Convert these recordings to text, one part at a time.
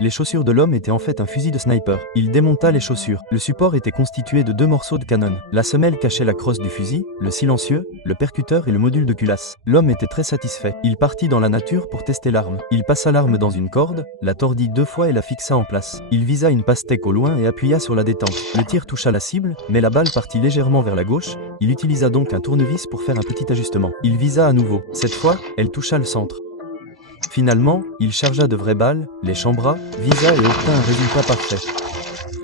Les chaussures de l'homme étaient en fait un fusil de sniper. Il démonta les chaussures. Le support était constitué de 2 morceaux de canon. La semelle cachait la crosse du fusil, le silencieux, le percuteur et le module de culasse. L'homme était très satisfait. Il partit dans la nature pour tester l'arme. Il passa l'arme dans une corde, la tordit 2 fois et la fixa en place. Il visa une pastèque au loin et appuya sur la détente. Le tir toucha la cible, mais la balle partit légèrement vers la gauche. Il utilisa donc un tournevis pour faire un petit ajustement. Il visa à nouveau. Cette fois, elle toucha le centre. Finalement, il chargea de vraies balles, les chambra, visa et obtint un résultat parfait.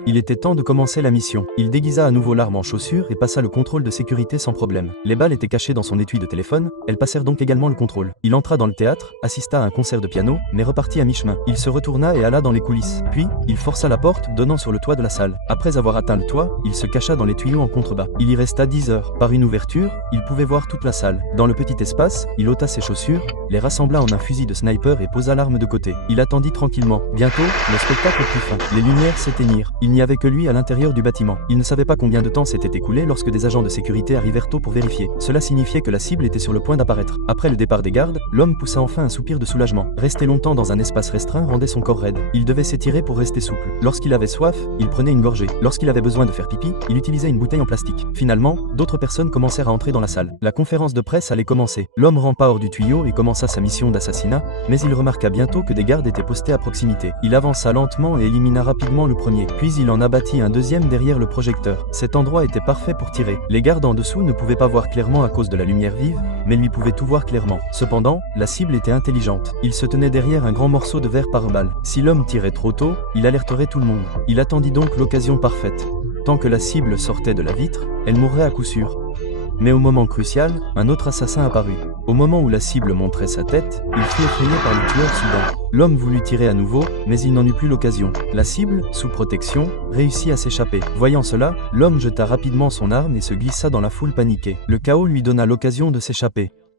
Il était temps de commencer la mission. Il déguisa à nouveau l'arme en chaussure et passa le contrôle de sécurité sans problème. Les balles étaient cachées dans son étui de téléphone, elles passèrent donc également le contrôle. Il entra dans le théâtre, assista à un concert de piano, mais repartit à mi-chemin. Il se retourna et alla dans les coulisses. Puis, il força la porte donnant sur le toit de la salle. Après avoir atteint le toit, il se cacha dans les tuyaux en contrebas. Il y resta 10 heures. Par une ouverture, il pouvait voir toute la salle. Dans le petit espace, il ôta ses chaussures, les rassembla en un fusil de sniper et posa l'arme de côté. Il attendit tranquillement. Bientôt, le spectacle prit fin. Les lumières s'éteignirent. Il n'y avait que lui à l'intérieur du bâtiment. Il ne savait pas combien de temps s'était écoulé lorsque des agents de sécurité arrivèrent tôt pour vérifier. Cela signifiait que la cible était sur le point d'apparaître. Après le départ des gardes, l'homme poussa enfin un soupir de soulagement. Rester longtemps dans un espace restreint rendait son corps raide. Il devait s'étirer pour rester souple. Lorsqu'il avait soif, il prenait une gorgée. Lorsqu'il avait besoin de faire pipi, il utilisait une bouteille en plastique. Finalement, d'autres personnes commencèrent à entrer dans la salle. La conférence de presse allait commencer. L'homme rampa hors du tuyau et commença sa mission d'assassinat, mais il remarqua bientôt que des gardes étaient postés à proximité. Il avança lentement et élimina rapidement le premier. Puis il en abattit un deuxième derrière le projecteur. Cet endroit était parfait pour tirer. Les gardes en dessous ne pouvaient pas voir clairement à cause de la lumière vive, mais lui pouvaient tout voir clairement. Cependant, la cible était intelligente. Il se tenait derrière un grand morceau de verre pare-balles. Si l'homme tirait trop tôt, il alerterait tout le monde. Il attendit donc l'occasion parfaite. Tant que la cible sortait de la vitre, elle mourrait à coup sûr. Mais au moment crucial, un autre assassin apparut. Au moment où la cible montrait sa tête, il fut effrayé par le tueur soudain. L'homme voulut tirer à nouveau, mais il n'en eut plus l'occasion. La cible, sous protection, réussit à s'échapper. Voyant cela, l'homme jeta rapidement son arme et se glissa dans la foule paniquée. Le chaos lui donna l'occasion de s'échapper.